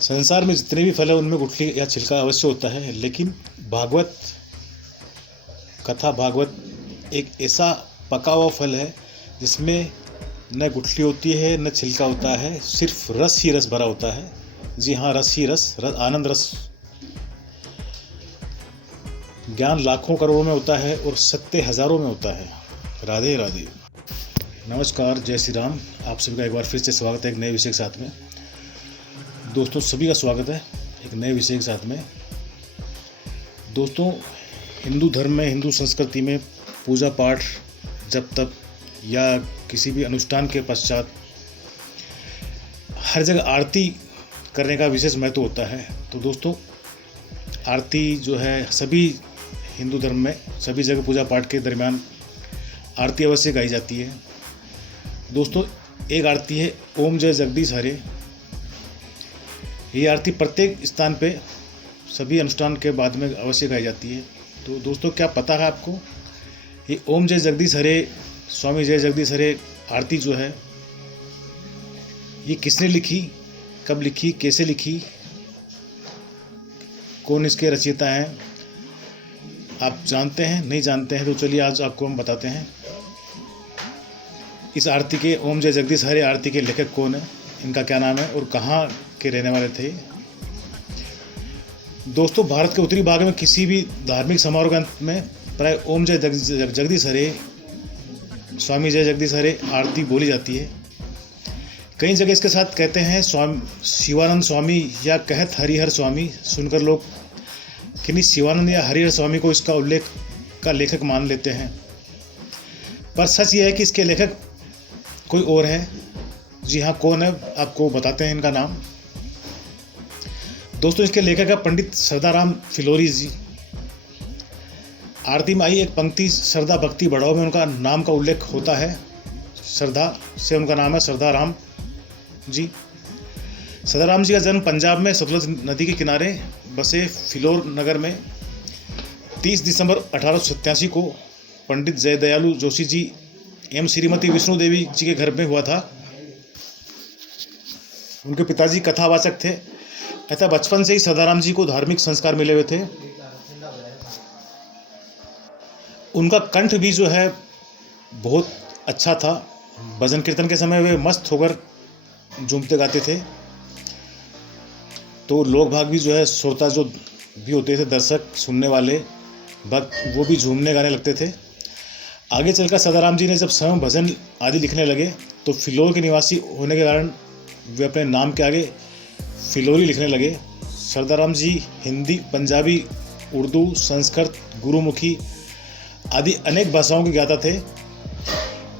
संसार में जितने भी फल हैं उनमें गुठली या छिलका अवश्य होता है, लेकिन भागवत कथा भागवत एक ऐसा पका हुआ फल है जिसमें न गुठली होती है न छिलका होता है, सिर्फ रस ही रस भरा होता है। जी हाँ, रस ही रस, आनंद रस। ज्ञान लाखों करोड़ों में होता है और सत्य हजारों में होता है। राधे राधे। नमस्कार, जय श्री राम। आप सभी का एक बार फिर से स्वागत है एक नए विषय के साथ में। दोस्तों, सभी का स्वागत है एक नए विषय के साथ में। दोस्तों, हिंदू धर्म में, हिंदू संस्कृति में पूजा पाठ जब तक या किसी भी अनुष्ठान के पश्चात हर जगह आरती करने का विशेष महत्व होता है। तो दोस्तों, आरती जो है सभी हिंदू धर्म में सभी जगह पूजा पाठ के दरमियान आरती अवश्य गाई जाती है। दोस्तों, एक आरती है ओम जय जगदीश हरे। ये आरती प्रत्येक स्थान पे सभी अनुष्ठान के बाद में अवश्य गाई जाती है। तो दोस्तों, क्या पता है आपको, ये ओम जय जगदीश हरे, स्वामी जय जगदीश हरे आरती जो है ये किसने लिखी, कब लिखी, कैसे लिखी, कौन इसके रचयिता हैं, आप जानते हैं? नहीं जानते हैं तो चलिए आज आपको हम बताते हैं। इस आरती के, ओम जय जगदीश हरे आरती के लेखक कौन है, इनका क्या नाम है और कहाँ के रहने वाले थे। दोस्तों, भारत के उत्तरी भाग में किसी भी धार्मिक समारोह के अंत में प्राय ओम जय जगदीश हरे, स्वामी जय जगदीश हरे आरती बोली जाती है। कई जगह इसके साथ कहते हैं शिवानंद स्वामी या कहत हरिहर स्वामी। सुनकर लोग किन्हीं शिवानंद या हरिहर स्वामी को इसका उल्लेख का लेखक मान लेते हैं, पर सच यह है कि इसके लेखक कोई और है। जी हाँ, कौन है आपको बताते हैं इनका नाम। दोस्तों, इसके लेखक है पंडित सरदाराम फिलोरी जी। आरती में आई एक पंक्ति श्रद्धा भक्ति बढ़ाओ में उनका नाम का उल्लेख होता है। श्रद्धा से उनका नाम है सरदाराम जी। सरदाराम जी का जन्म पंजाब में सतलुज नदी के किनारे बसे फिलौर नगर में 30 दिसंबर 1887 को पंडित जयदयालु जोशी जी एवं श्रीमती विष्णु देवी जी के घर में हुआ था। उनके पिताजी कथावाचक थे, अतः बचपन से ही सरदाराम जी को धार्मिक संस्कार मिले हुए थे। उनका कंठ भी जो है बहुत अच्छा था। भजन कीर्तन के समय वे मस्त होकर झूमते गाते थे। तो लोग भाग भी जो है, श्रोता जो भी होते थे, दर्शक सुनने वाले भक्त, वो भी झूमने गाने लगते थे। आगे चलकर सरदाराम जी ने जब स्वयं भजन आदि लिखने लगे तो फिलौर के निवासी होने के कारण वे अपने नाम के आगे फिलौरी लिखने लगे। सरदाराम जी हिंदी, पंजाबी, उर्दू, संस्कृत, गुरुमुखी आदि अनेक भाषाओं के ज्ञाता थे।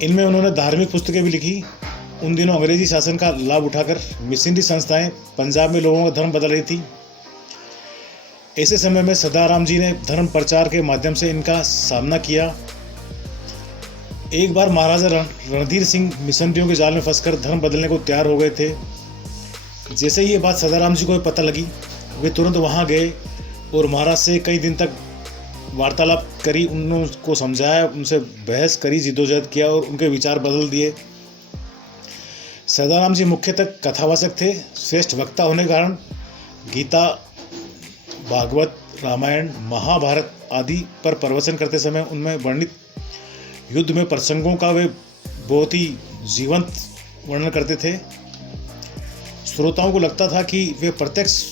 इनमें उन्होंने धार्मिक पुस्तकें भी लिखी। उन दिनों अंग्रेजी शासन का लाभ उठाकर मिशनरी संस्थाएं पंजाब में लोगों का धर्म बदल रही थी। ऐसे समय में सरदाराम जी ने धर्म प्रचार के माध्यम से इनका सामना किया। एक बार महाराजा रणधीर सिंह मिशनरियों के जाल में फंसकर धर्म बदलने को तैयार हो गए थे। जैसे ही ये बात सरदाराम जी को पता लगी, वे तुरंत वहां गए और महाराज से कई दिन तक वार्तालाप करी, उनको समझाया, उनसे बहस करी, जिद्दोजहद किया और उनके विचार बदल दिए। सरदाराम जी मुख्यतः कथावाचक थे। श्रेष्ठ वक्ता होने के कारण गीता, भागवत, रामायण, महाभारत आदि पर प्रवचन करते समय उनमें वर्णित युद्ध में प्रसंगों का वे बहुत ही जीवंत वर्णन करते थे। श्रोताओं को लगता था कि वे प्रत्यक्ष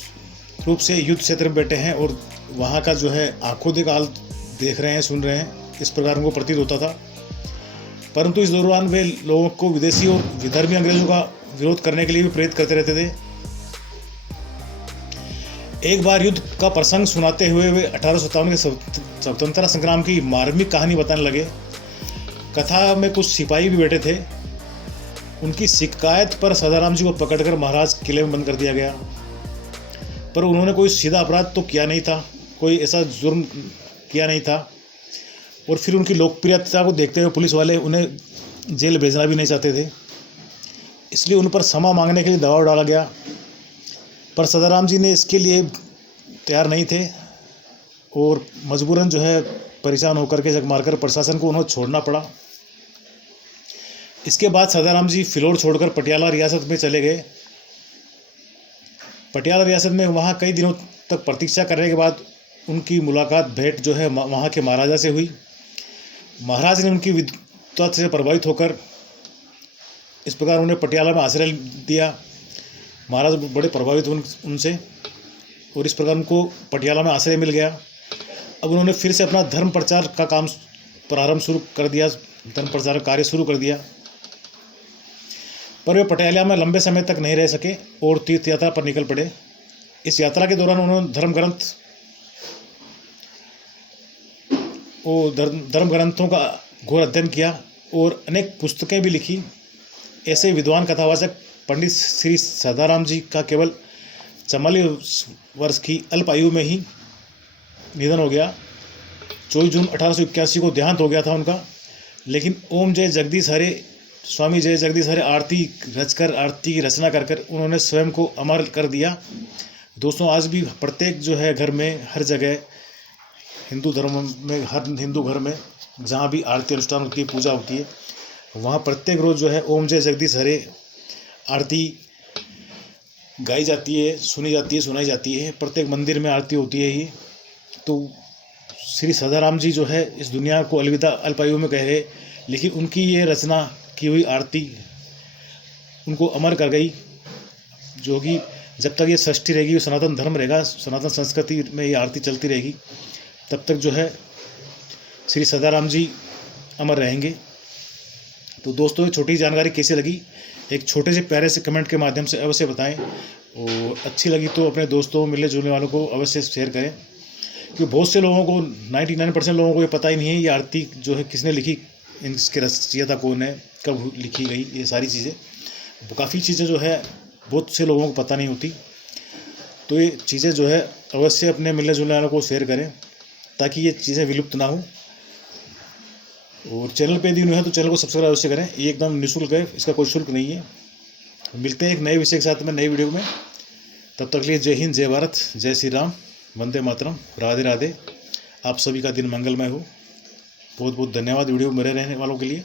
रूप से युद्ध क्षेत्र में बैठे हैं और वहाँ का जो है आंखों देखा हाल देख रहे हैं, सुन रहे हैं, इस प्रकार उनको प्रतीत होता था। परंतु इस दौरान वे लोगों को विदेशी और विधर्मी अंग्रेजों का विरोध करने के लिए भी प्रेरित करते रहते थे। एक बार युद्ध का प्रसंग सुनाते हुए वे 1857 के स्वतंत्रता संग्राम की मार्मिक कहानी बताने लगे। कथा में कुछ सिपाही भी बैठे थे। उनकी शिकायत पर सरदाराम जी को पकड़कर महाराज किले में बंद कर दिया गया, पर उन्होंने कोई सीधा अपराध तो किया नहीं था, कोई ऐसा जुर्म किया नहीं था। और फिर उनकी लोकप्रियता को देखते हुए पुलिस वाले उन्हें जेल भेजना भी नहीं चाहते थे, इसलिए उन पर क्षमा मांगने के लिए दबाव डाला गया। पर सरदाराम जी ने इसके लिए तैयार नहीं थे और मजबूरन जो है परेशान होकर के जग मारकर प्रशासन को उन्हें छोड़ना पड़ा। इसके बाद सरदाराम जी फिलौर छोड़कर पटियाला रियासत में चले गए। पटियाला रियासत में वहाँ कई दिनों तक प्रतीक्षा करने के बाद उनकी मुलाकात भेंट जो है वहाँ के महाराजा से हुई। महाराज ने उनकी विद्वता से प्रभावित होकर इस प्रकार उन्हें पटियाला में आश्रय दिया। महाराज बड़े प्रभावित हुए उनसे और इस प्रकार उनको पटियाला में आश्रय मिल गया। अब उन्होंने फिर से अपना धर्म प्रचार का काम प्रारंभ शुरू कर दिया, धर्म प्रचार कार्य शुरू कर दिया। पर वे पटियाला में लंबे समय तक नहीं रह सके और तीर्थ यात्रा पर निकल पड़े। इस यात्रा के दौरान उन्होंने धर्म ग्रंथों का घोर अध्ययन किया और अनेक पुस्तकें भी लिखी। ऐसे विद्वान कथावाचक पंडित श्री सदाराम जी का केवल 44 वर्ष की अल्प आयु में ही निधन हो गया। 24 जून 1881 को देहांत हो गया था उनका। लेकिन ओम जय जगदीश हरे, स्वामी जय जगदीश हरे आरती रचकर, आरती की रचना कर उन्होंने स्वयं को अमर कर दिया। दोस्तों, आज भी प्रत्येक जो है घर में, हर जगह हिंदू धर्म में, हर हिंदू घर में जहाँ भी आरती अनुष्ठान होती है, पूजा होती है, वहाँ प्रत्येक रोज़ जो है ओम जय जगदीश हरे आरती गाई जाती है, सुनी जाती है, सुनाई जाती है। प्रत्येक मंदिर में आरती होती है ही। तो श्री सदाराम जी जो है इस दुनिया को अलविदा अल्पायु में कह रहे, लेकिन उनकी ये रचना की हुई आरती उनको अमर कर गई, जो कि जब तक ये सृष्टि रहेगी, सनातन धर्म रहेगा, सनातन संस्कृति में ये आरती चलती रहेगी, तब तक जो है श्री सदाराम जी अमर रहेंगे। तो दोस्तों, ये छोटी जानकारी कैसी लगी, एक छोटे से प्यारे से कमेंट के माध्यम से अवश्य बताएं और अच्छी लगी तो अपने दोस्तों, मिलने जुलने वालों को अवश्य शेयर करें, क्योंकि बहुत से लोगों को, 99% लोगों को ये पता ही नहीं है ये आरती जो है किसने लिखी, इसके रचयिता कौन है, कब लिखी गई, ये सारी चीज़ें, काफ़ी चीज़ें जो है बहुत से लोगों को पता नहीं होती। तो ये चीज़ें जो है अवश्य अपने मिलने जुलने वालों को शेयर करें ताकि ये चीज़ें विलुप्त ना हो। और चैनल पे यदि न्यू है तो चैनल को सब्सक्राइब अवश्य करें, ये एकदम निःशुल्क है, इसका कोई शुल्क नहीं है। मिलते हैं एक नए विषय के साथ में, नई वीडियो में। तब तक के लिए जय हिंद, जय भारत, जय श्री राम, वंदे मातरम, राधे राधे। आप सभी का दिन मंगलमय हो। बहुत बहुत धन्यवाद वीडियो में बने रहने वालों के लिए।